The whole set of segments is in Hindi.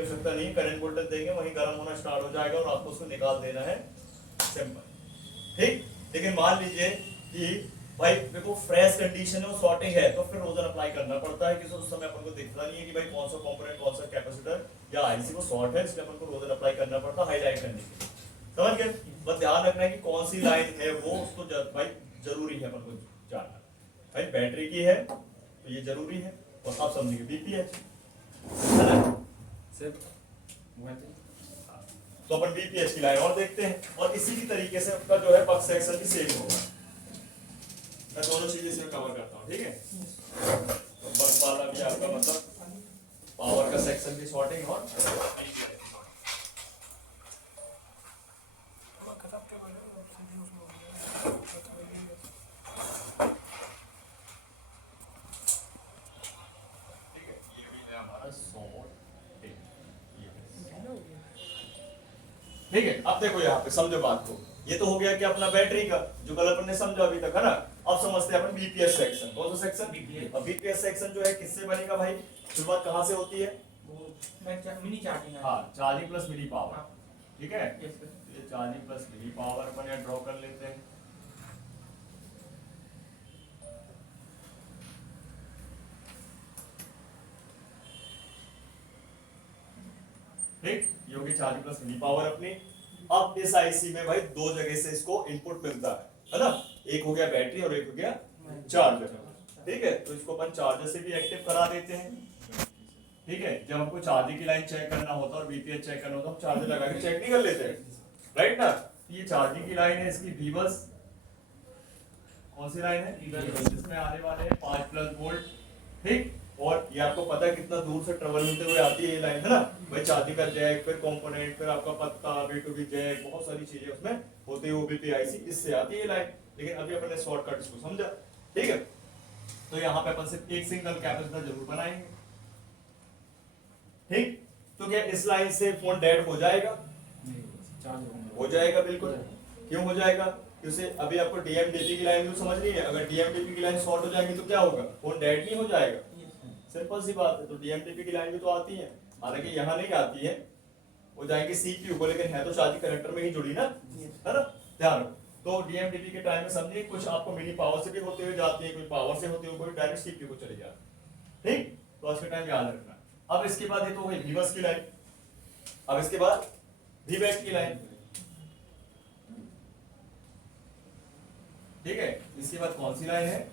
की आवश्यकता नहीं, करंट वोल्टेज देंगे वहीं गर्म होना स्टार्ट हो जाएगा और आपको उसको निकाल देना है, सिंपल, ठीक। लेकिन मान लीजिए कि भाई देखो फ्रेश कंडीशन में शॉर्टिंग है तो फिर रोजन अप्लाई करना पड़ता है, कि उस समय अपन को दिखता नहीं है कि भाई कौन सा कंपोनेंट कौन सा कैपेसिटर या आईसी को शॉर्ट है, इसलिए अपन को रोजन अप्लाई करना पड़ता है हाईलाइट करने के लिए, समझ गए। बस ध्यान रखना है कि कौन सी लाइन है वो, उसको भाई जरूरी है अपन को जानना। भाई बैटरी की है तो ये जरूरी है, और आप समझिए बीपीएच है ना सिर्फ, तो अपन बीपीएच की लाइन और देखते हैं, और इसी की तरीके से आपका जो है पक्ष सेक्शन भी सेम होगा। मैं दोनों चीजें इसमें कवर करता हूँ, ठीक है। तो बस वाला भी आपका मतलब पावर का सेक्शन भी शॉर्टिंग और ठीक है। अब देखो यहाँ पे समझो बात को, ये तो हो गया कि अपना बैटरी का जो कल अपन ने समझा अभी तक, है ना। अब समझते हैं अपन बीपीएस सेक्शन, कौन सा सेक्शन बीपीएस। अब बीपीएस सेक्शन जो है किससे बनेगा भाई, शुरुआत कहाँ से होती है, मिनी चार्जिंग, हाँ चार्जिंग प्लस मिनी पावर, ठीक है। ये चार्जिंग प्लस मिनी पावर अपन यहाँ ड्रॉ कर लेते हैं, ठीक। ये होगी चार्जिंग प्लस मिनी पावर अपनी। अब इस आईसी में भाई दो जगह से इसको इनपुट मिलता है ना, एक हो गया बैटरी और एक हो गया चार्जर, ठीक है। तो इसको अपन चार्जर से भी एक्टिव करा देते हैं, ठीक है। जब हमको चार्जिंग की लाइन चेक करना होता है और बीपीएच चेक करना होता है, हम चार्जर लगा के चेक नहीं कर लेते हैं, राइट ना। ये चार्जिंग की लाइन है, इसकी वीबस कौन सी लाइन है, इसमें आने वाले हैं 5+ वोल्ट, ठीक। और ये आपको पता है कितना दूर से ट्रेवल होते हुए आती है ये लाइन, है ना भाई। चार्जिंग का जैक, फिर कंपोनेंट, फिर आपका पत्ता, B2B जैक, बहुत सारी चीजें उसमें होते हुए OBP-IC इससे आती है ये लाइन। लेकिन अभी अपन ने शॉर्टकट इसको समझा, ठीक है। तो यहाँ पे अपन सिर्फ एक सिंगल कैपेसिटर जरूर बनाएंगे, ठीक। तो क्या इस लाइन से फोन डेड हो जाएगा, हो जाएगा बिल्कुल। क्यों हो जाएगा, क्योंकि अभी आपको डीएमडीपी की लाइन तो समझनी है, अगर डीएमडीपी की लाइन शॉर्ट हो जाएगी तो क्या होगा, फोन डेड नहीं हो जाएगा, सिंपल सी बात है। तो डीएमडीपी की लाइन भी तो आती है, हालांकि यहाँ नहीं आती है, वो जाएंगे सीपीयू को, लेकिन है तो चार्जिंग कनेक्टर में ही जुड़ी ना, है ना, ध्यान रखो। तो डीएमडीपी के टाइम में समझिए कुछ आपको मिनी पावर से भी होते हुए जाती है, कोई पावर से होते हुए, कोई डायरेक्ट सीपीयू को चली जाती है, ठीक। तो आज के टाइम याद रखना। अब इसके बाद ये तो हुई वीबस की लाइन, अब इसके बाद वीबैक की लाइन, ठीक है। इसके बाद कौन सी लाइन है,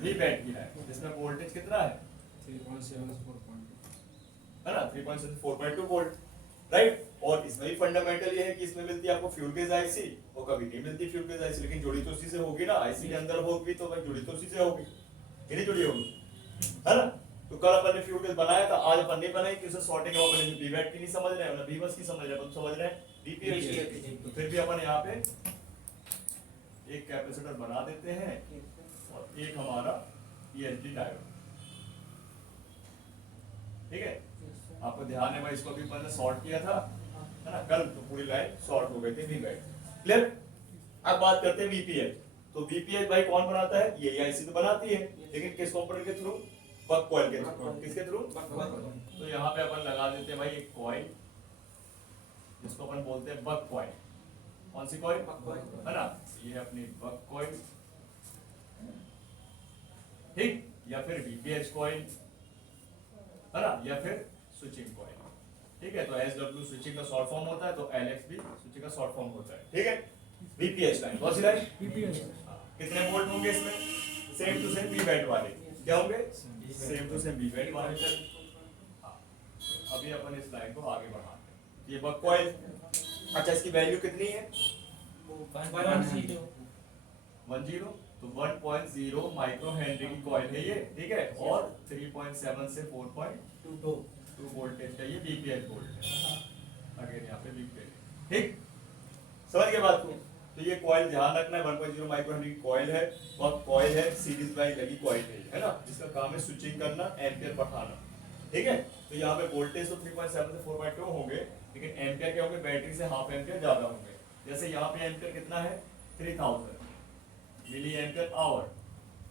वीबैक की लाइन, जिसमें वोल्टेज कितना है 3.74 है ना, 3.4.2 वोल्ट, राइट। और इसमें भी फंडामेंटल ये है कि इसमें मिलती है आपको फ्यूल गेज आईसी, और कभी नहीं मिलती फ्यूल गेज आईसी, लेकिन जुड़ी तो उसी से होगी ना, आईसी के अंदर होगी तो भाई जुड़ी तो उसी से होगी, ये नहीं जुड़ी होगी, है ना। तो कल अपन ने फ्यूल गेज बनाया था, आज अपन नहीं बनाई, क्योंकि शॉर्टिंग है, अपन वीबैक की नहीं समझ रहे हैं, मतलब वीबस की समझ रहे हैं, अपन समझ रहे हैं बीपीएच की। तो फिर भी अपन यहाँ पे एक कैपेसिटर बना देते हैं और एक हमारा ESD डायोड, ठीक है। आपको ध्यान है भाई, इसको भी मैंने शॉर्ट किया था, है ना कल, तो पूरी लाइन शॉर्ट हो गई थी, नहीं गई, क्लियर। अब बात करते हैं बीपीएच। तो बीपीएच भाई कौन बनाता है, ये आईसी तो बनाती है, लेकिन किस कंपोनेंट के थ्रू, बक कॉइल के थ्रू, किसके थ्रू, तो यहाँ पे अपन लगा देते हैं भाई एक कॉइल, जिसको अपन बोलते हैं बक कॉइल। कौन सी कॉइल, है ना, ये अपनी बक कॉइल, ठीक, या फिर बीपीएच कॉइल, है ना, या फिर स्विचिंग कॉइल, ठीक है। तो SW स्विचिंग का शॉर्ट फॉर्म होता है, तो LX भी स्विचिंग का शॉर्ट फॉर्म होता है, ठीक है। बीपीएच लाइन, कौन सी लाइन, बीपीएच। कितने वोल्ट होंगे इसमें, सेम टू सेम वीबैट वाले, क्या होंगे, सेम टू सेम वीबैट वाले। अभी अपन इस लाइन को आगे बढ़ाते हैं, ये बक कॉइल, अच्छा इसकी वैल्यू कितनी है, 10, तो 1.0 माइक्रो हेनरी की कॉइल है ये, ठीक है। और 3.7 से 4.2 वोल्टेज का ये बीपीएच वोल्ट है, अगेन यहाँ पे बीपीएच, ठीक, समझ गए बात को। तो ये कॉइल ध्यान रखना है, 1.0 माइक्रो हेनरी की कॉइल है, और कॉइल है सीरीज वाइज लगी कॉइल है ना, जिसका काम है स्विचिंग करना, एम्पियर बढ़ाना, ठीक है। तो यहाँ पे वोल्टेज तो 3.7 से 4.2 होंगे, लेकिन एम्पियर क्या होंगे, बैटरी से हाफ एम्पियर ज्यादा होंगे। जैसे यहाँ पे एम्पियर कितना है, 3000 मिली एम्पियर आवर,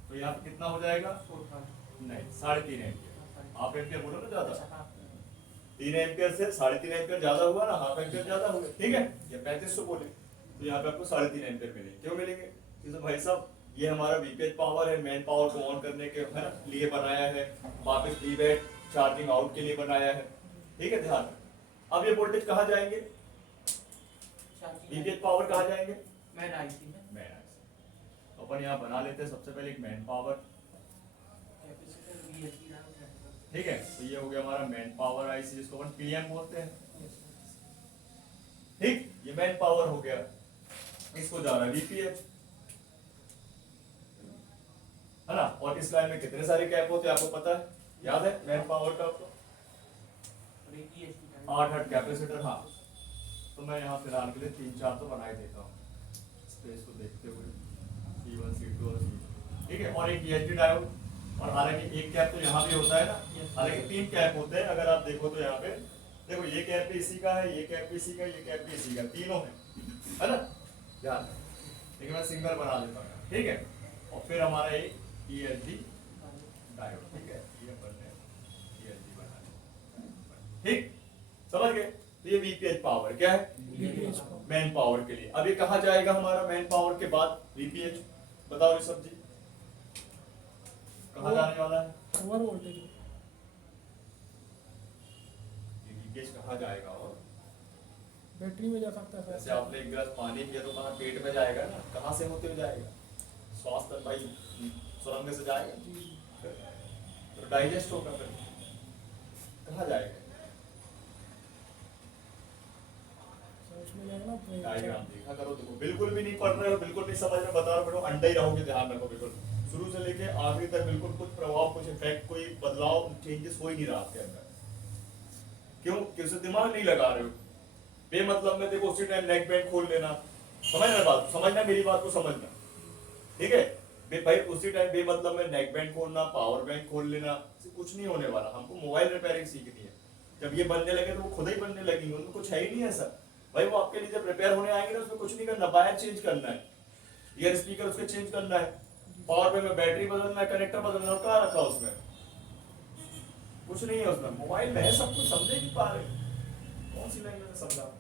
तो यहाँ पे कितना हो जाएगा, नहीं 3.5 एम्पियर, हाफ एम्पियर बोलो ना ज्यादा, 3 एम्पियर से 3.5 एम्पियर ज्यादा हुआ ना, हाफ एम्पियर ज्यादा हो गया, ठीक है। ये 3500 बोले तो यहाँ पे आपको 3.5 एम्पियर मिलेंगे। क्यों मिलेंगे? क्योंकि भाई साहब ये हमारा वीपीएच पावर है, मेन पावर को ऑन करने के है ना लिए बनाया है, वापस वीबैट चार्जिंग आउट के लिए बनाया है, ठीक है। ध्यान रखना। अब ये वोल्टेज कहाँ जाएंगे? वीपीएच पावर कहाँ जाएंगे? मैं आईसी में मेन आईसी। तो अपन यहाँ बना लेते हैं सबसे पहले एक मेन पावर, कैपेसिटर वीएसबी डाल ठीक है। तो ये हो गया हमारा मेन पावर आईसी जिसको अपन पीएम बोलते हैं, ठीक। ये मेन पावर हो गया, इसको जा रहा है वीपीएच, है ना। और इस लाइन में कितने सारे कैप होते हैं आपको पता है, याद है मेन पावर का आपको? 8 कैपेसिटर। हाँ तो मैं यहाँ फिलहाल के लिए 3-4 तो बना ही देता हूँ स्पेस को देखते हुए, C1 C2 और C, ठीक है। और एक ESD डायोड, और हालांकि एक कैप तो यहाँ भी होता है ना, हालांकि 3 कैप होते हैं। अगर आप देखो तो यहाँ पे देखो, ये कैप भी इसी का है, ये कैप भी इसी का, ये कैप भी इसी का, तीनों है ना, ध्यान। लेकिन मैं सिंगल बना देता हूँ, ठीक है। और फिर हमारा एक ESD डायोड, ठीक है, ये अपन ने ESD बना लिया, ठीक, समझ गए। तो ये वीपीएच पावर क्या है? मेन पावर के लिए। अब ये कहाँ जाएगा हमारा मेन पावर के बाद वीपीएच? बताओ ये सब जी, कहाँ जाने वाला है? ओवर वोल्टेज ये वीपीएच कहाँ जाएगा? और बैटरी में जा सकता है जैसे आपने एक गिलास पानी पिया तो कहाँ पेट में जाएगा ना, कहाँ से होते हुए जाएगा? स्वास्थ्य भाई सुरंग से जाएगा, तो डाइजेस्ट होगा, फिर कहाँ जाएगा? उसमें जाएगा ना डायग्राम देखा करो, देखो बिल्कुल भी नहीं पढ़ रहे हो, बिल्कुल नहीं समझ में बता रहे हो, अंडा ही रहोगे, ध्यान रखो बिल्कुल शुरू से लेके आखिरी तक बिल्कुल कुछ प्रभाव, कुछ इफेक्ट, कोई बदलाव, चेंजेस हो ही नहीं रहा आपके अंदर। क्यों? क्योंकि दिमाग नहीं लगा रहे हो बेमतलब में। देखो उसी टाइम नेक बैंड खोल लेना, समझना बात, समझना मेरी बात को समझना, ठीक है भाई। उसी टाइम बेमतलब में नेक बैंड खोलना, पावर बैंक खोल लेना, कुछ नहीं होने वाला। हमको मोबाइल रिपेयरिंग सीखनी है। जब ये बनने लगे तो वो खुद ही बनने लगेंगे, उनमें कुछ है ही नहीं ऐसा भाई। वो आपके लिए जब रिपेयर होने आएंगे ना, उसमें कुछ नहीं करना, वायर चेंज करना है, ईयर स्पीकर उसके चेंज करना है, पावर बैंक में बैटरी बदलना है, कनेक्टर बदलना है, और कहाँ रखा उसमें? कुछ नहीं है उसमें, मोबाइल में है सब कुछ। समझे नहीं पा रहे? कौन सी लैंग्वेज में समझा?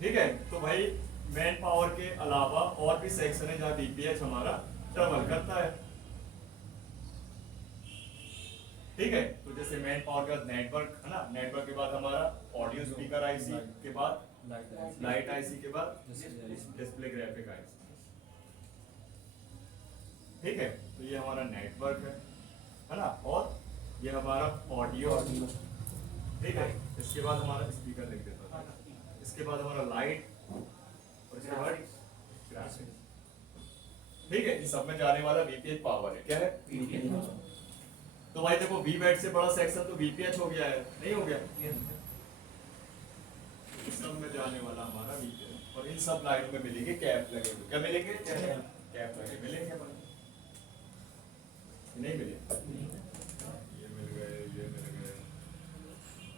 ठीक है। तो भाई मेन पावर के अलावा और भी सेक्शन है जहाँ वीपीएच हमारा ट्रेवल करता है, ठीक है। तो जैसे मेन पावर का नेटवर्क है ना, नेटवर्क के बाद हमारा ऑडियो स्पीकर आईसी के बाद लाइट आईसी के बाद डिस्प्ले ग्राफिक आईसी, ठीक है। तो ये हमारा नेटवर्क है ना, और ये हमारा ऑडियो, ठीक है। इसके बाद हमारा स्पीकर लिख देता है, इसके बाद हमारा लाइट, और इसके बाद ग्राफिक, ठीक है। इन सब में जाने वाला वीपीएच पावर है, क्या है? तो भाई देखो वीबैट से बड़ा सेक्शन तो वीपीएच हो गया है, नहीं हो गया? इस सब में जाने वाला हमारा वीपीएच, और इन सब लाइट में मिलेंगे कैप लगे हुए। क्या मिलेंगे? कैप लगे मिलेंगे भाई, नहीं मिले? ये मिल गए, ये मिल गए,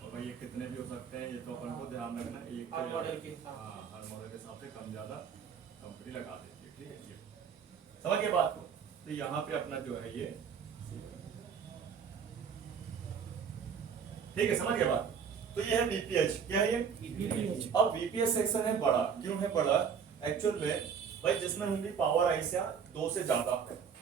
और भाई ये कितने भी हो सकते हैं, ये तो अपन को ध्यान रखना, एक हर मॉडल के हिसाब से। हाँ, हर मॉडल के हिसाब से कम ज्यादा कंपनी लगा देती है, ठीक है। ये समझ गए बात को? तो यहाँ पे अपना जो है ये, ठीक है, समझ गए बात? तो ये है वीपीएच, क्या है ये? वीपीएच। अब वीपीएच सेक्शन है बड़ा, क्यों है बड़ा? एक्चुअल में भाई जिसमें होंगी पावर आईसिया 2 से ज्यादा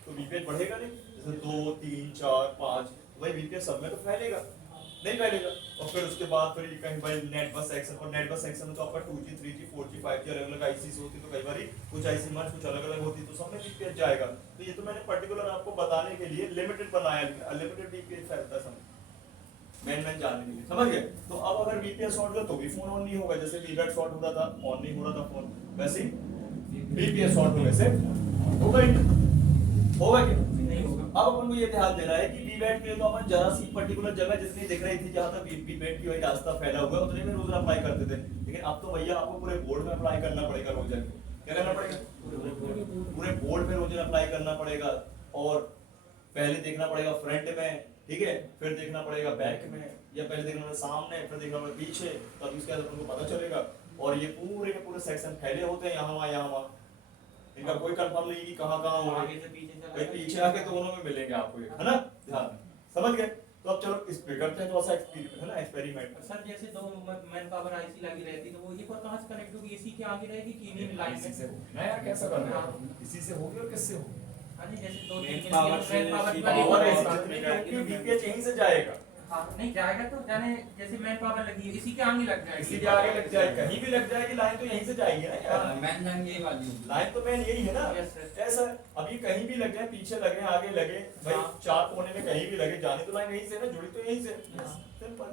तो वीपीएच बढ़ेगा नहीं, जैसे 2, 3, 4, 5, भाई वीपीएच सब में तो फैलेगा नहीं, फैलेगा। और फिर उसके बाद फिर कहीं भाई नेट बस सेक्शन, और नेट बस सेक्शन में तो आपका 2G 3G 4G 5G अलग अलग आईसीस होती, तो कई बार कुछ आईसी मर्ज कुछ अलग अलग होती, तो सब में वीपीएच जाएगा। तो ये तो मैंने पर्टिकुलर आपको बताने के लिए लिमिटेड बनाया, अनलिमिटेड वीपीएच फैलता है समझ, मेन जाने के लिए, समझ गए? तो अब अगर वीपीएच शॉर्ट हुआ तो भी फोन ऑन नहीं होगा, जैसे वीबैट शॉर्ट हो रहा था ऑन नहीं हो रहा था फोन, वैसे वीपीएच शॉर्ट होने से होगा ही होगा कि नहीं होगा। अब अपन को ये ध्यान देना है कि वीबैट के लिए तो अपन जरा सी पर्टिकुलर जगह जितनी दिख रही थी जहां तक वीबैट की वही रास्ता फैला हुआ है उतने में रोज अप्लाई करते थे, लेकिन अब तो भैया आपको पूरे बोर्ड में अप्लाई करना पड़ेगा रोज। क्या करना पड़ेगा? पूरे बोर्ड में रोज अप्लाई करना पड़ेगा, और पहले देखना पड़ेगा फ्रंट में, ठीक है, फिर देखना पड़ेगा बैक में, या पहले देखना पड़ेगा सामने, फिर देखना पड़ेगा पीछे, तब इसके बाद तुमको पता चलेगा। और ये पूरे के पूरे सेक्शन फैले होते हैं यहाँ वहाँ, इनका कोई कंफर्म नहीं कि कहाँ कहाँ होंगे, आगे से पीछे चला भाई पीछे आके दोनों में मिलेंगे आपको ये, है ना, ध्यान में। समझ गए? तो अब चलो इस पे करते हैं थोड़ा सा एक्सपेरिमेंट, है ना, एक्सपेरिमेंट। सर जैसे दो मैन पावर आईसी लगी रहती तो वो एक और कहाँ से कनेक्ट होगी, एसी के आगे रहेगी कि इन्हीं लाइन इसी में? से होगी ना यार, कैसा कर रहे हो, इसी से होगी और किससे होगी? हाँ जी, जैसे दो Main तीन power से मैन पावर AC वाली पावर power ऐसी है। जितनी भी होगी वीपीएच यहीं से जाएगा, हाँ, नहीं जाएगा तो जाने जैसे मैन पावर लगी है इसी के आगे लग जाएगी, इसी के आगे लग जाएगी, कहीं भी लग जाएगी, लाइन तो यहीं से जाएगी ना यार, मैन लाइन यही वाली होगी। लाइन तो मेन यही है ना। Yes, sir. ऐसा अब ये कहीं भी लगे, पीछे लगे, आगे लगे, भाई हाँ। चार कोने में कहीं भी लगे, जाने तो लाइन यहीं से ना, जुड़ी तो यहीं से, हाँ। सिंपल।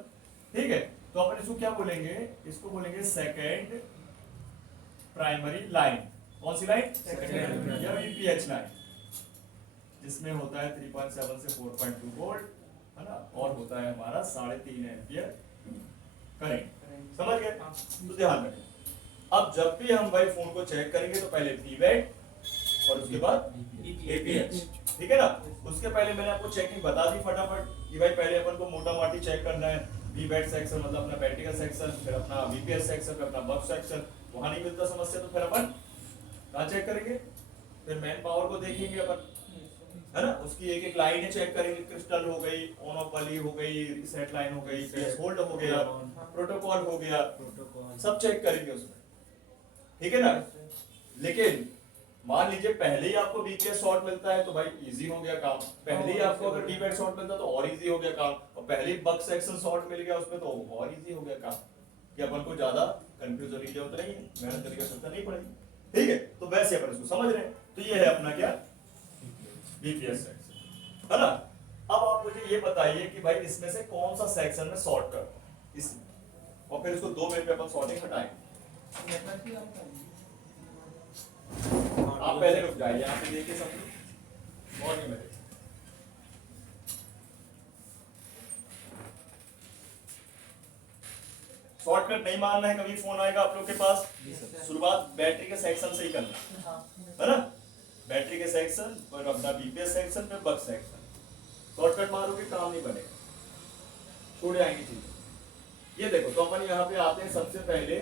ठीक है, तो अपन इसको क्या बोलेंगे, इसको बोलेंगे सेकंड प्राइमरी लाइन। कौन सी लाइन? Second. या वीपीएच लाइन, जिसमें होता है 3.7 से 4.2 वोल्ट, है ना, और होता है हमारा 3.5 एम्पियर करंट। समझ गए? हाँ। तो ध्यान रखें, अब जब भी हम भाई फोन को चेक करेंगे तो पहले पीवैट और उसके बाद एपीएच, ठीक है ना। उसके पहले मैंने आपको चेकिंग बता दी फटाफट कि भाई पहले अपन को मोटा मोटी चेक करना है, वीवैट सेक्शन मतलब अपना बैटरी का सेक्शन, फिर अपना वीपीएच सेक्शन, फिर अपना बक सेक्शन। वहां नहीं मिलता समस्या तो फिर अपन कहाँ चेक करेंगे, फिर मैन पावर को देखेंगे अपन, है ना, उसकी एक एक लाइन चेक करेंगे, क्रिस्टल हो गई, ऑन ऑफ वाली हो गई, सेट लाइन हो गई, फेस होल्ड हो गया, प्रोटोकॉल हो गया, प्रोटोकॉल सब चेक करेंगे उसमें, ठीक है ना। लेकिन मान लीजिए पहले ही आपको वीपीएस शॉर्ट मिलता है तो भाई इजी हो गया काम, पहले ही आपको अगर वीपीएस शॉर्ट मिलता तो और इजी हो गया काम, और पहले ही बक सेक्शन शॉर्ट मिल गया उसमें तो और इजी हो गया काम, कि अपन को ज्यादा कंफ्यूज होने की जरूरत नहीं है, मेहनत करने की जरूरत नहीं पड़ेगी। ठीक है, तो वैसे अपन इसको समझ रहे हैं। तो ये है अपना क्या, वीपीएस सेक्शन, है ना। अब आप मुझे ये बताइए कि भाई इसमें से कौन सा सेक्शन में शॉर्ट कर इस, और फिर इसको 2 मिनट में अपन शॉर्टिंग हटाएंगे। आप पहले रुक जाइए, यहाँ पे देखिए सब कुछ और नहीं मिलेगा। शॉर्टकट नहीं मानना है, कभी फोन आएगा आप लोग के पास, शुरुआत बैटरी के सेक्शन से ही करना है ना, बैटरी के सेक्शन और अपना बीपीएस सेक्शन पे बक सेक्शन। शॉर्टकट मारोगे काम नहीं बनेगा, छूट जाएंगी चीजें। ये देखो, तो अपन यहाँ पे आते हैं सबसे पहले।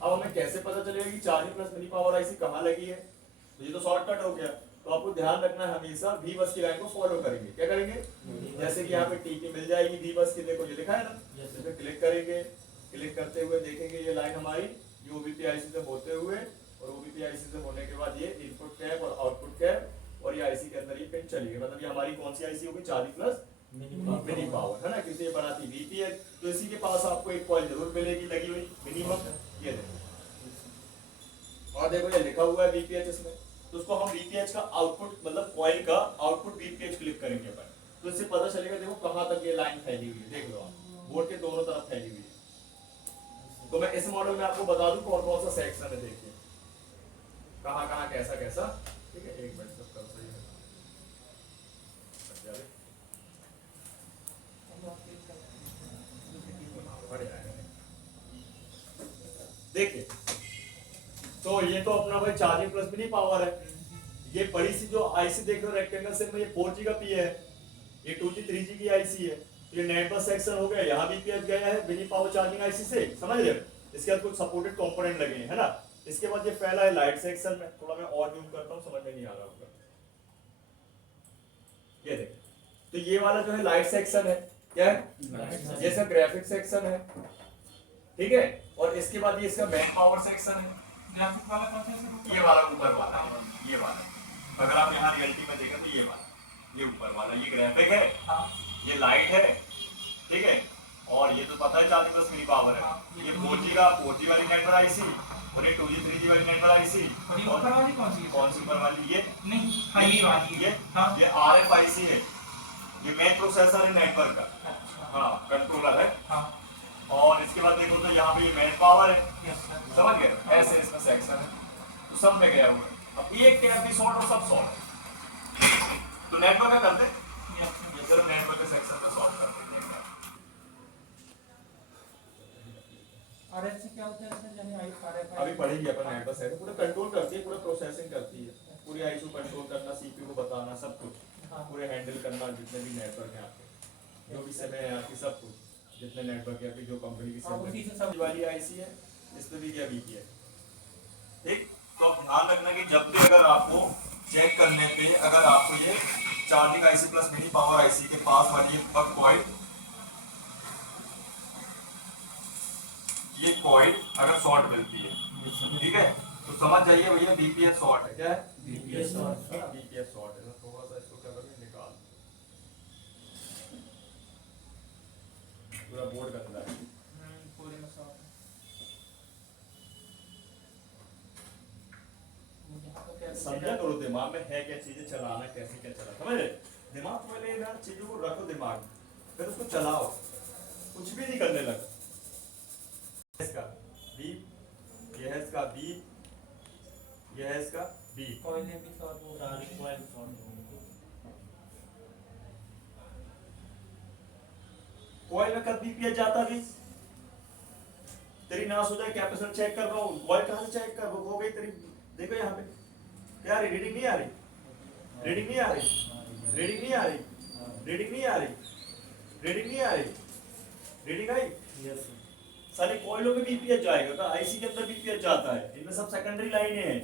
अब हमें कैसे पता चलेगा कि charging plus mini power IC कहाँ लगी है, तो ये तो शॉर्टकट हो गया। तो आपको ध्यान रखना है, हमेशा वी बस की लाइन को फॉलो करेंगे। क्या करेंगे, जैसे कि यहाँ पे टीपी मिल जाएगी वी बस की, देखो ये लिखा है ना, इस पे क्लिक करेंगे, क्लिक करते हुए देखेंगे ये लाइन हमारी ये ओबीपी आईसी से होते हुए, और ओबीपी आईसी से होने के बाद ये इनपुट कैप और आउटपुट कैप, और ये आईसी के अंदर ये पिन चली गई, मतलब ये हमारी कौन सी आईसी होगी, चार्जिंग प्लस मिनी पावर, है ना, किसी ये बनाती वीपीएच। तो इसी के पास आपको एक कॉइल जरूर मिलेगी लगी हुई मिनिमम, ये देखो, और देखो ये लिखा हुआ है वीपीएच इसमें। तो उसको हम वीपीएच का आउटपुट मतलब कॉइल का आउटपुट वीपीएच क्लिक करेंगे अपन, तो इससे पता चलेगा देखो कहां तक ये लाइन फैली हुई है, देख लो आप, बोर्ड के दोनों तरफ फैली हुई है। तो मैं इस मॉडल में आपको बता दूं कौन कौन सा सेक्शन है, देखिए कहां कहां कैसा कैसा, ठीक है। एक मिनट, सब सही है, देखिए। तो ये तो अपना भाई चार्जिंग प्लस मिनी पावर है। ये बड़ी सी जो आईसी देख रहे हो रेक्टेंगल शेप में, ये 4G का पी है, ये 2G 3G की आईसी है। तो ये नेट बस सेक्शन हो गया, यहाँ भी पीएच गया है मिनी पावर चार्जिंग आईसी से, समझ रहे हो। इसके बाद कुछ सपोर्टेड कंपोनेंट लगे हैं, है ना। इसके बाद ये फैला है लाइट सेक्शन में, थोड़ा मैं और जूम करता हूँ, समझ में नहीं आ रहा होगा। ये देखिए, तो ये वाला जो है लाइट सेक्शन है, क्या है, ये सब ग्राफिक सेक्शन है, ठीक है। और इसके बाद ये इसका मैन पावर सेक्शन है, ग्राफिक वाला कौन सा है? ये वाला ऊपर वाला, ये वाला, अगर आप यहाँ रियलिटी में देखें तो ये वाला, ये ऊपर वाला, ये ग्राफिक है, हाँ, ये लाइट है, ठीक है। और ये तो पता है चार्जिंग प्लस मिनी पावर है, ये 4G का 4G वाली नेटवर्क आईसी, और ये 2G 3G वाली नेटवर्क आईसी। और ये ऊपर वाली कौन सी है? कौन सी ऊपर वाली, ये नहीं, हाँ ये वाली ये है। हाँ, ये RF आईसी है, ये मेन प्रोसेसर है नेटवर्क का, अच्छा, हाँ कंट्रोलर है। हाँ, और इसके बाद देखो तो यहाँ पे ये मेन पावर है, यस सर, समझ गए, ऐसे इसमें सेक्शन है, तो सब में गया हुआ है। अब एक कैप भी शॉर्ट और सब शॉर्ट है, तो नेटवर्क का करते यस सर। ये सिर्फ नेटवर्क के सेक्शन पे शॉर्ट करते हैं। आरएफ से क्या होता है सर, यानी आरएफ अभी पढ़ेंगे अपन नेटवर्क सेक्शन, पूरा कंट्रोल करती है, पूरा प्रोसेसिंग करती है, पूरी आईसी को कंट्रोल करना, सीपीयू को बताना, सब कुछ हाँ, पूरे हैंडल करना, जितने भी नेटवर्क हैं आपके, जो भी समय है आपकी, सब कुछ जितने नेटवर्क है आपकी, जो कंपनी की हाँ, उसी से सब वाली आईसी है, इसमें भी क्या बीती है, ठीक। तो अब ध्यान रखना कि जब भी अगर आपको चेक करने पे अगर आपको ये charging IC plus mini power IC के पास वाली ये कॉइल अगर शॉर्ट मिलती है, ठीक है, तो समझ जाइए भैया बीपीएस शॉर्ट है। क्या है? BPS short. बीपीएस शॉर्ट है। थोड़ा सा इसको क्या करें, निकाल पूरा बोर्ड गंदा है। पूरे में शॉर्ट है। यहाँ तो क्या समझा करो दिमाग में है क्या चीजें, चलाना कैसे क्या चला, समझ रहे? दिमाग को पहले ना चीजों को रखो दिमाग में, फिर उसको चलाओ, कुछ भी नहीं करने लगा। इसका बीप, यह है इसका बीप, यह है इसका बीप। कोयले भी शॉर्ट हो रहा है। कॉइल में कब बीपीएच जाता भी, तेरी नाश हो जाए, कैपेसिटर चेक कर रहा हूँ, कॉइल कहाँ से चेक कर हो गई तेरी, देखो यहाँ पे क्या आ रही, रीडिंग नहीं आ रही, रीडिंग नहीं आ रही, रीडिंग नहीं आ रही, रीडिंग नहीं आ रही, रीडिंग नहीं आ रही, रीडिंग आई। सारे कॉइलों में बीपीएच जाएगा तो आईसी के अंदर बीपीएच जाता है, इनमें सब सेकेंडरी लाइनें हैं।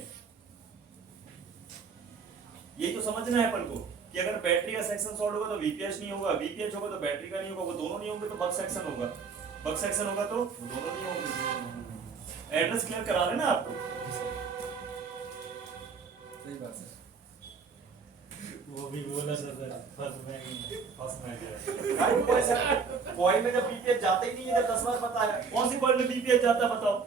यही तो समझना है अपन को कि अगर बैटरी का सेक्शन शॉर्ट होगा तो बीपीएच नहीं होगा, बीपीएच होगा तो बैटरी का नहीं होगा, वो दोनों नहीं होंगे तो बक सेक्शन होगा, बक सेक्शन होगा तो दोनों नहीं होंगे। एड्रेस क्लियर करा रहे ना आपको? सही बात है। वो भी बोला सर फर्स्ट में कॉइल में जब बीपीएच जाता ही नहीं है, जब 10 बार पता है कौन सी कॉइल में बीपीएच जाता है बताओ?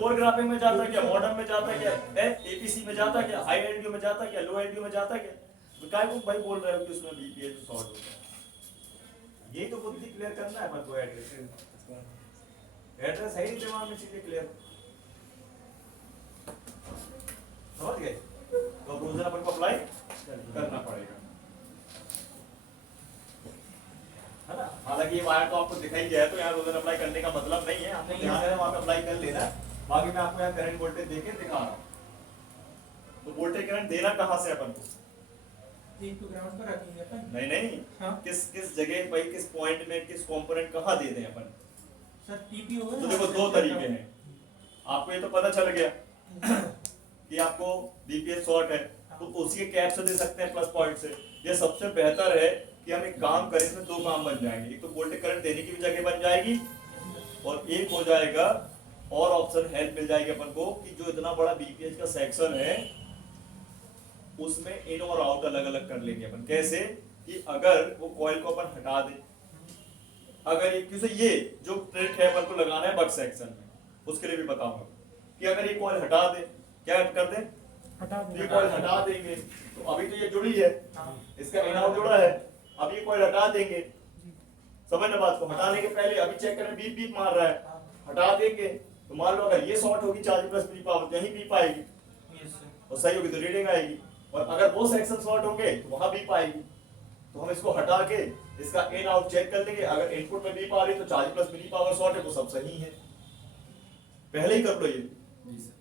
कोर ग्राफिंग में जाता क्या, मॉडर्न में जाता क्या, एपीसी में जाता क्या, हाई एलडीओ में जाता क्या, लो एलडीओ में जाता क्या? तो काय को भाई बोल रहे हो कि उसमें बीपीएच शॉर्ट होता है? यही तो बुद्धि क्लियर करना है अपन को। एड्रेस है ही दिमाग में, चीजें क्लियर समझ गए? तो प्रोविजन अपन को अप्लाई करना पड़ेगा, है ना? हालांकि ये वायर तो आपको दिखाई गया है, तो यहाँ रोजन अप्लाई करने का मतलब नहीं है, आपको ध्यान है वहां पे अप्लाई कर लेना। बाकी मैं आपको यहाँ करंट वोल्टेज देके दिखा रहा हूँ। तो वोल्टेज करंट देना कहाँ से अपन को? इनटू ग्राउंड पर रखेंगे अपन। नहीं नहीं, हाँ। किस जगह भाई, किस पॉइंट में किस कंपोनेंट कहाँ दे दें अपन? सर टीपी होगा तो ना? देखो दो तरीके हैं, आपको ये तो पता चल गया कि आपको बीपीएच शॉर्ट है, तो उसी के कैप से दे सकते हैं प्लस पॉइंट से। ये सबसे बेहतर है कि हम एक काम करें, इसमें दो काम बन जाएंगे, एक तो वोल्टेज करंट देने की भी जगह बन जाएगी और एक हो जाएगा और ऑप्शन हेल्प मिल जाएगी अपन को कि जो इतना बड़ा बीपीएच का सेक्शन है उसमें इन और आउट अलग अलग कर लेंगे अपन। कैसे कि अगर वो कॉइल को अपन हटा दें, अगर ये जो ट्रिक है अपन को लगाना है बक सेक्शन में, उसके लिए भी बताऊंगा कि अगर ये कॉइल हटा दे, क्या कर दें? हटा तो ये दें। कॉइल हटा देंगे, तो अभी तो ये जुड़ी है, इसका इन आउट जुड़ा है, अब ये कॉइल हटा देंगे, समझना बात को? हटाने के पहले अभी चेक करें बीप बीप मार रहा है, हटा देंगे तो मान लो अगर ये शॉर्ट होगी चार्ज प्लस बीप पावर, यही बीप आएगी और सही होगी तो रीडिंग आएगी, और अगर वो सेक्शन शॉर्ट होंगे तो वहां बीप आएगी। तो हम इसको हटा के इसका इन आउट चेक कर लेंगे, अगर इनपुट में बीप आ रही है तो charge plus mini power short है तो सब सही है। पहले ही कर लो ये। जी सर।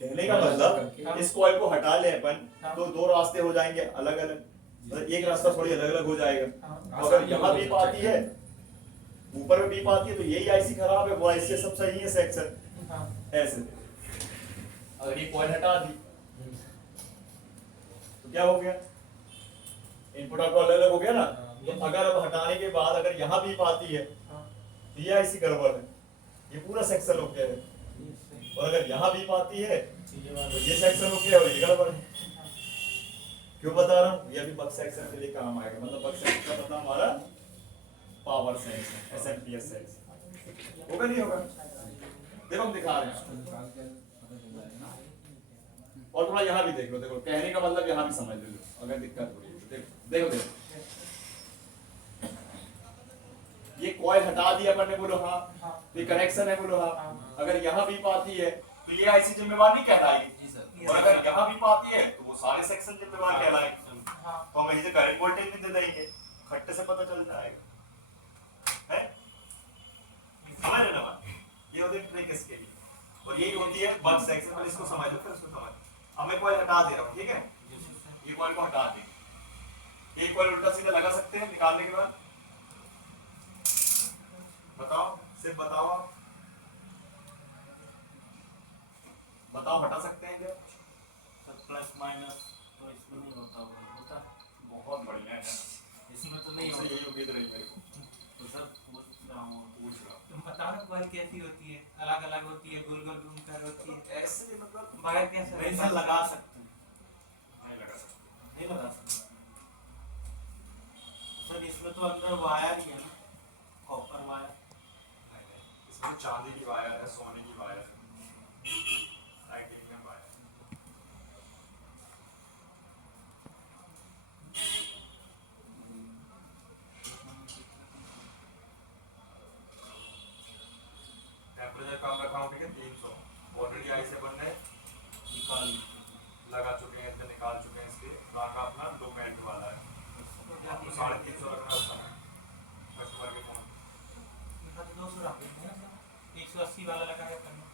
कहने का मतलब इस कॉइल को हटा ले अपन तो दो रास्ते हो जाएंगे अलग अलग, मतलब एक रास्ता थोड़ी अलग अलग हो जाएगा। अगर यहाँ बीप आती है, ऊपर में बीप आती है तो यही आईसी खराब है, वो आईसी सब सही है सेक्शन, ऐसे। अगर ये कॉइल हटा दी तो क्या हो गया? इनपुट आउटपुट अलग अलग हो गया ना। तो अगर अब हटाने के बाद अगर यहाँ बीप आती है तो ये आईसी गड़बड़ है, ये पूरा सेक्शन हो गया है, और अगर यहाँ बीप आती है तो ये सेक्शन हो गया और ये गड़बड़ है। क्यों बता रहा हूँ? ये अभी बक सेक्शन के लिए काम आएगा, मतलब बक सेक्शन का मतलब हमारा पावर सेक्शन, एसएमपीएस सेक्शन होगा नहीं होगा? देखो हम दिखा रहे हैं, और थोड़ा यहाँ भी देख लो। देखो कहने का मतलब यहाँ भी समझ लो, अगर दिक्कत हो रही है तो देखो देखो ये कॉइल हटा दिया अपन ने, बोलो हाँ, तो ये कनेक्शन है, बोलो हाँ। अगर यहाँ बीप आती है तो ये आईसी जिम्मेवार नहीं कहलाएगी, जी सर। और अगर यहाँ बीप आती है तो वो सारे सेक्शन जिम्मेवार कहलाएंगे। तो हम इसे करंट वोल्टेज भी दे देंगे, खट्टे से पता चल जाएगा, है? समझ रहे ना बात? ये होती है ट्रिक इसके लिए, और यही होती है बक सेक्शन। पहले इसको समझ लो फिर उसको समझ। अब मैं कॉइल हटा दे रहा हूँ, ठीक है? ये कॉइल को हटा दे, एक कॉइल उल्टा सीधा लगा सकते हैं निकालने के बाद? बताओ, सिर्फ बताओ, आप बताओ हटा सकते हैं? क्लॉकवाइज कैसी होती है? अलग अलग होती है, गोल गोल घूमकर होती है। ऐसे मतलब वायर कैसे नहीं सर लगा सकते हैं, नहीं लगा सकते। नहीं लगा सकते सर। इसमें तो अंदर वायर ही है ना, कॉपर वायर। नहीं नहीं, इसमें चांदी की वायर है, सोने की वायर है, टाइटेनियम वायर। टेम्परेचर कम रखा हूँ, ठीक है, 300। ऑलरेडी आई से बनने निकाल लगा चुके हैं, इसमें निकाल चुके हैं, इसके राका अपना लो मेल्ट वाला है। आपको 350 रखना है उस समय कस्टमर के फोन। 200 रख देते हैं ना सर, 180 वाला लगा के करना।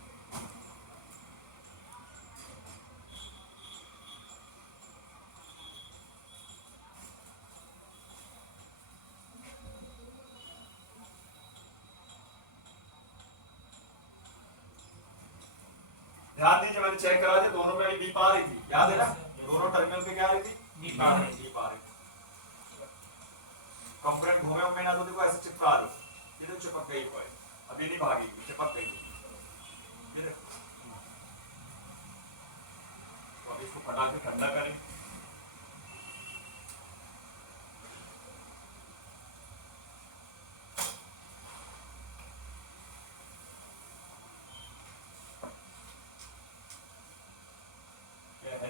ध्यान दीजिए, मैंने चेक करा दिया, दोनों पे बीप आ रही थी, याद है ना? दोनों टर्मिनल पे क्या आ रही थी? बीप आ रही थी। बीप आ रही थी। कंपोनेंट घूमे उमे ना तो देखो ऐसे चिपका लो, ये तो चिपक गई कोई, अभी नहीं भागेगी, चिपक गई। ये देखो, तो अभी इसको फटा के ठंडा करें।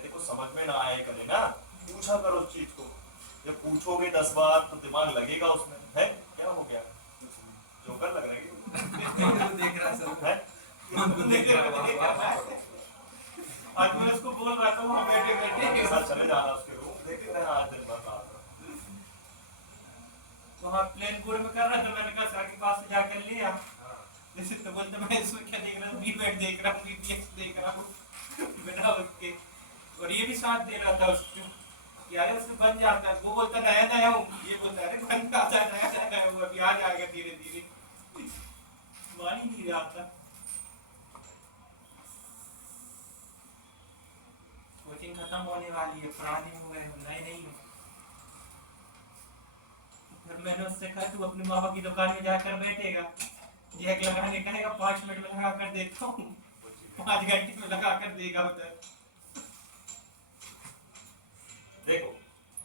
देखो समझ में ना आए करे ना, पूछा करो उस चीज को। जब पूछोगे 10 बार तो दिमाग लगेगा उसमें, है क्या हो गया? जोकर लग रहा है देख रहा सर है? देख रहा है। आज मैं उसको बोल रहा था वहाँ बैठे मेरे साथ चले जाना उसके रूम, देखे मैं आज दिन भर रात वहाँ प्लेन बोर्ड में कर रहा, तो मैंने कहा सर के पास से जाकर लिया। हाँ। जैसे तो बोलते मैं इसमें क्या देख रहा हूँ, बीबेट देख रहा हूँ, बीबीएक्स देख रहा हूँ बिना उसके। और ये भी साथ दे रहा था उसको कि यार उससे बन जाता है। वो बोलता नया नया हूँ, ये बोलता है बन जाता है नया नया हूँ, अभी आ जाएगा धीरे धीरे। मान ही नहीं रहा था। कोचिंग खत्म होने वाली है, पुरानी हो गए, नई नहीं है। फिर मैंने उससे कहा तू अपने मामा की दुकान में जाकर बैठेगा, जैक लगाने कहेगा 5 मिनट में लगा कर देखता हूँ, 5 घंटे में लगा कर देगा उधर। देखो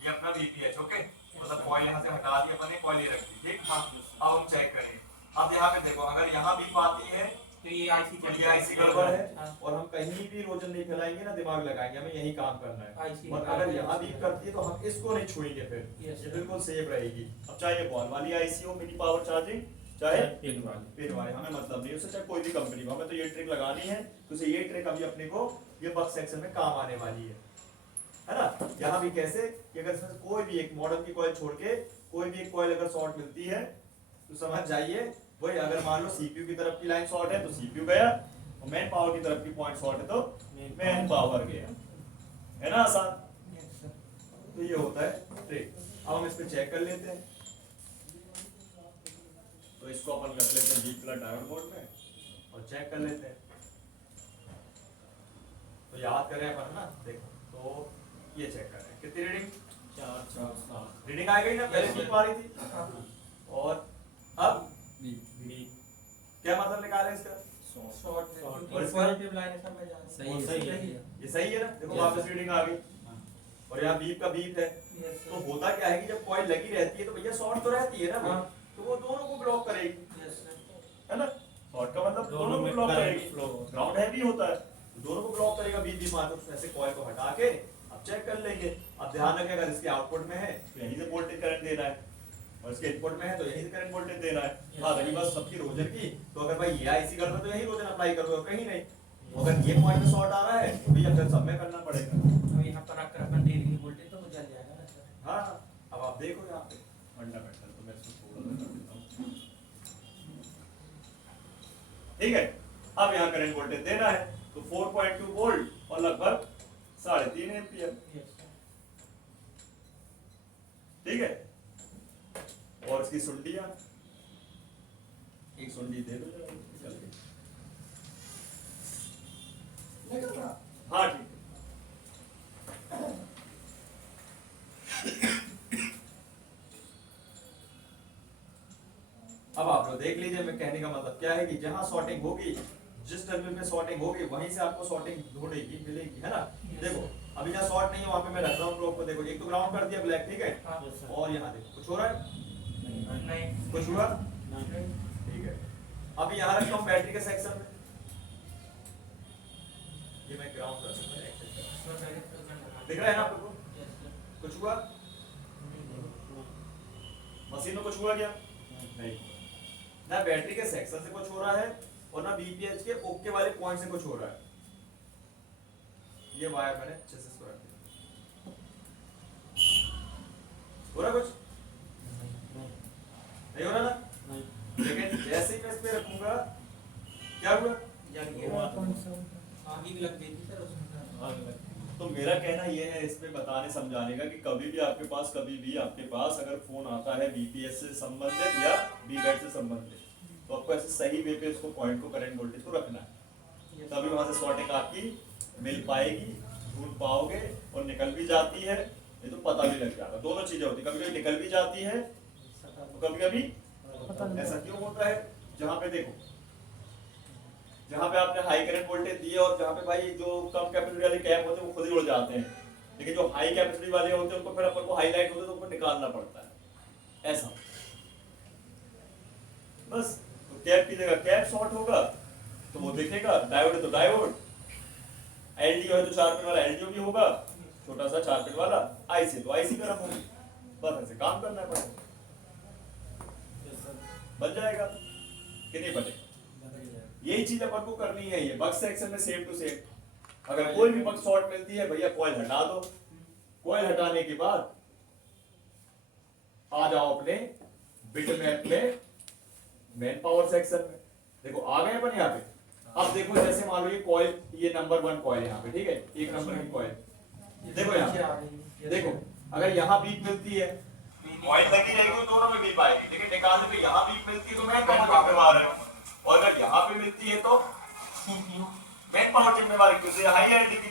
ये अपना VPH, ओके, मतलब कॉइल यहाँ से हटा दी अपने, कॉइल ये रख दी, ठीक। हाँ, अब हम चेक करें। अब यहाँ पे देखो, अगर यहाँ भी आती है तो ये आईसी तो ये आईसी गड़बड़ है, और हम कहीं भी रोजन नहीं फैलाएंगे ना, दिमाग लगाएंगे, हमें यही काम करना है। IC और अगर यहाँ भी करती है तो हम इसको नहीं छुएंगे, फिर Yes, ये sir. बिल्कुल सेफ रहेगी। अब चाहे ये बॉल वाली आईसी हो, मिनी पावर चार्जिंग, चाहे पिन वाली पिन वाले, हमें मतलब नहीं उससे, चाहे कोई भी कंपनी हो, हमें तो ये ट्रिक लगानी है। तो उसे ये ट्रिक अभी अपने को ये बग सेक्शन में काम आने वाली है ना? यहाँ भी कैसे कि अगर इसमें कोई भी एक मॉडल की कॉइल छोड़ के कोई भी एक कॉइल अगर शॉर्ट मिलती है तो समझ जाइए वही, अगर मान लो सीपीयू की तरफ की लाइन शॉर्ट है तो सीपीयू गया, और मेन पावर की तरफ की पॉइंट शॉर्ट है तो मेन पावर गया, है ना आसान? तो ये होता है ट्रिक। अब हम इस पे चेक कर लेते हैं। तो इसको अपन रख लेते हैं डीप कलर डायोड बोर्ड में और चेक कर लेते हैं। तो याद करें अपन ना, देखो तो ये चेक कर रहे हैं कितनी रीडिंग, 4 4 7 रीडिंग आ गई ना, पहले बीप आ रही थी, और अब क्या मतलब निकाले इसका? शॉर्ट है, Short. क्योंकि पॉजिटिव लाइन है, सब में जा रहा है। सही है। ये सही है ना? देखो Yes. वापस रीडिंग आ गई, और यहाँ बीप का बीप है। Yes, तो sir. होता क्या है कि जब कॉइल लगी रहती है तो भैया शॉर्ट तो रहती है ना वो, हाँ. तो वो दोनों को ब्लॉक करेगी, Yes, sir. है ना? शॉर्ट का मतलब दोनों दोनों को में ब्लॉक current करेगी। flow। ग्राउंड हैवी होता है, तो दोनों को ब्लॉक करेगा बीप बीप मार, तो ऐसे कॉइल को हटा के अब चेक कर लेंगे। अब ध्यान रखें, अगर इसके आउटपुट में है तो यहीं से वोल्टेज करंट दे रहा है, और इसके इनपुट में है तो यहीं से करंट वोल्टेज दे रहा है। हाँ, रही बात सबकी रोजर की, तो अगर भाई ये आईसी कर तो यही रोजर अप्लाई करोगे और कहीं नहीं। अगर ये पॉइंट में शॉर्ट आ रहा है तो भैया फिर सब में करना पड़ेगा। अब यहाँ पर आकर अपन दे देंगे वोल्टेज तो वो जल जाएगा ना सर। हाँ, अब आप देखो यहाँ पे फंडामेंटल, तो मैं इसको थोड़ा सा कर देता हूँ, ठीक है। अब यहाँ करंट वोल्टेज देना है तो 4.2 वोल्ट और लगभग 3.5 एम्पियर, Yes, sir. ठीक है। और इसकी सुंडियां, एक सुंडी दे दो जरा, निकल गई। निकल रहा हाँ ठीक है। अब आप आप लोग देख लीजिए, मैं कहने का मतलब क्या है कि जहां सॉर्टिंग होगी, जिस टर्मिनल पे सॉर्टिंग होगी वहीं से आपको सॉर्टिंग ढूंढेगी मिलेगी, है ना। देखो अभी जहाँ शॉर्ट नहीं है वहां पे मैं रख रहा हूँ प्रोब को, देखो एक तो ग्राउंड कर दिया ब्लैक, ठीक है, हाँ। और यहाँ देखो कुछ हो रहा है, नहीं कुछ हुआ, ठीक है। अब यहाँ रखता हूँ बैटरी के सेक्शन में, ये मैं ग्राउंड कर दूंगा, दिख रहा है ना आपको, कुछ हुआ, मशीन में कुछ हुआ क्या, नहीं, ना बैटरी के सेक्शन से कुछ हो रहा है और ना बीपीएच के ओके वाले पॉइंट से कुछ हो रहा है। ये वायर मैंने अच्छे से इसको रख दिया, हो रहा कुछ नहीं हो रहा ना, लेकिन जैसे ही मैं इस पे रखूंगा क्या हुआ, आगे भी लग गई थी सर उसमें। तो मेरा कहना यह है इस पे बताने समझाने का कि कभी भी आपके पास अगर फोन आता है बीपीएस से संबंधित या बीबैट से संबंधित, तो आपको ऐसे सही वे पे इसको पॉइंट को, करंट वोल्टेज को रखना है, तभी वहां से शॉर्टिंग आपकी मिल पाएगी, ढूंढ पाओगे, और निकल भी जाती है, ये तो पता भी लग जाता, दोनों चीजें होती, कभी कभी निकल भी जाती है तो कभी कभी ऐसा क्यों होता है, जहाँ पे देखो, जहाँ पे आपने हाई करंट वोल्टेज दिए और जहाँ पे भाई जो कम कैपेसिटी वाले कैप होते हैं वो खुद ही उड़ जाते हैं, लेकिन जो हाई कैपेसिटी वाले होते हैं उनको फिर अपन को हाईलाइट होते हैं तो उनको निकालना पड़ता है, ऐसा बस। तो कैप की जगह कैप शॉर्ट होगा तो वो दिखेगा, डायोड है तो डायोड, एलडीओ है तो 4 पिन वाला एलडीओ भी होगा, छोटा सा 4 पिन वाला, आईसी तो आईसी गर्म होगी, बस ऐसे काम करना पड़ेगा, बन जाएगा कि नहीं बनेगा। यही चीज अपन को करनी है, ये बक्स सेक्शन में सेम टू सेम, अगर कोई भी बक्स शॉर्ट मिलती है भैया कॉइल हटा दो, कॉइल हटाने के बाद आ जाओ अपने बिट मैप में मेन पावर सेक्शन में, देखो आ गए अपन यहाँ पे। अब देखो जैसे मान लो ये कॉइल, ये नंबर 1 कॉइल यहाँ पे, ठीक है, एक नंबर की कॉइल, देखो यहाँ देखो, अगर यहाँ बीप मिलती है कॉइल लगी रहेगी दोनों में बीप आएगी, लेकिन निकालने पे यहाँ बीप मिलती है तो मैं पावर जिम्मेवार है, और अगर यहाँ पे मिलती है तो मेन पावर जिम्मेवार है, क्योंकि हाई एनर्जी की